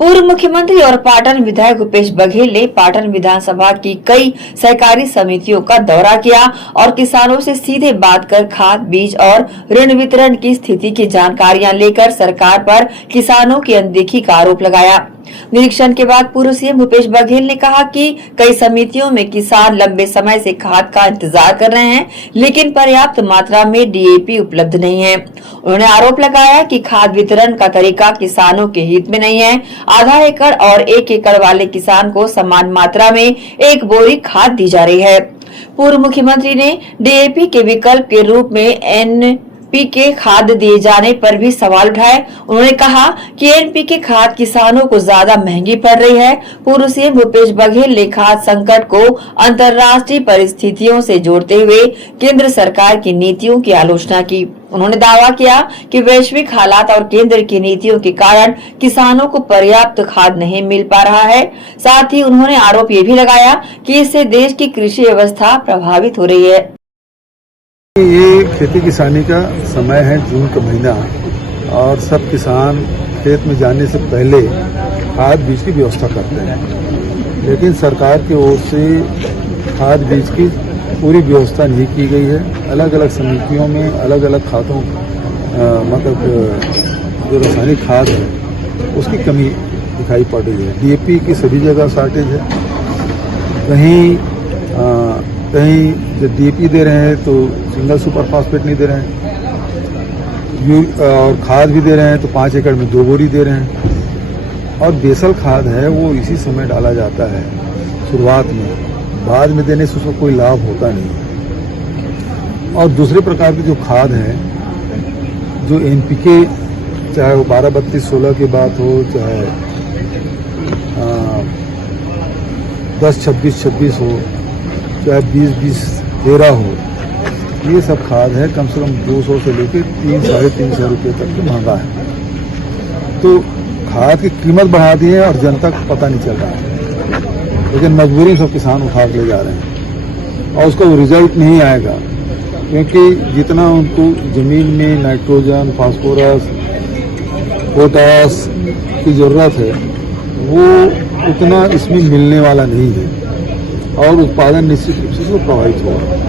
पूर्व मुख्यमंत्री और पाटन विधायक भूपेश बघेल ने पाटन विधानसभा की कई सहकारी समितियों का दौरा किया और किसानों से सीधे बात कर खाद, बीज और ऋण वितरण की स्थिति की जानकारियां लेकर सरकार पर किसानों की अनदेखी का आरोप लगाया। निरीक्षण के बाद पूर्व सीएम भूपेश बघेल ने कहा कि कई समितियों में किसान लंबे समय से खाद का इंतजार कर रहे हैं, लेकिन पर्याप्त मात्रा में डीएपी उपलब्ध नहीं है। उन्होंने आरोप लगाया कि खाद वितरण का तरीका किसानों के हित में नहीं है। आधा एकड़ और 1 एकड़ वाले किसान को समान मात्रा में 1 बोरी खाद दी जा रही है। पूर्व मुख्यमंत्री ने डीएपी के विकल्प के रूप में एनपीके खाद दिए जाने पर भी सवाल उठाए। उन्होंने कहा कि एनपीके खाद किसानों को ज्यादा महंगी पड़ रही है। पूर्व सीएम भूपेश बघेल ने खाद संकट को अंतर्राष्ट्रीय परिस्थितियों से जोड़ते हुए केंद्र सरकार की नीतियों की आलोचना की। उन्होंने दावा किया कि वैश्विक हालात और केंद्र की नीतियों के कारण किसानों को पर्याप्त खाद नहीं मिल पा रहा है। साथ ही उन्होंने आरोप ये भी लगाया कि इससे देश की कृषि व्यवस्था प्रभावित हो रही है। ये खेती किसानी का समय है, जून का महीना, और सब किसान खेत में जाने से पहले खाद बीज की व्यवस्था करते हैं, लेकिन सरकार की ओर से खाद बीज की पूरी व्यवस्था नहीं की गई है। अलग अलग समितियों में अलग अलग खादों मतलब जो रासायनिक खाद है उसकी कमी दिखाई पड़ रही है। डीएपी की सभी जगह शॉर्टेज है। कहीं जब डीएपी दे रहे हैं तो सिंगल सुपर फास्फेट नहीं दे रहे हैं, और खाद भी दे रहे हैं तो 5 एकड़ में 2 बोरी दे रहे हैं। और बेसल खाद है वो इसी समय डाला जाता है शुरुआत में, बाद में देने से उसको कोई लाभ होता नहीं। और दूसरे प्रकार की जो खाद है, जो एनपीके, चाहे वो 12-32-16 की बात हो, चाहे 10-26-26 हो, चाहे 20-20-13 हो, ये सब खाद है कम से कम 200 से लेकर 300-350 रुपये तक तो महंगा है। तो खाद की कीमत बढ़ा दी है और जनता को पता नहीं चल रहा है, लेकिन मजबूरी सब किसान उठा के ले जा रहे हैं और उसका वो रिजल्ट नहीं आएगा, क्योंकि जितना उनको जमीन में नाइट्रोजन, फास्फोरस, पोटास की जरूरत है वो उतना इसमें मिलने वाला नहीं है और उत्पादन निश्चित रूप से प्रभावित होगा।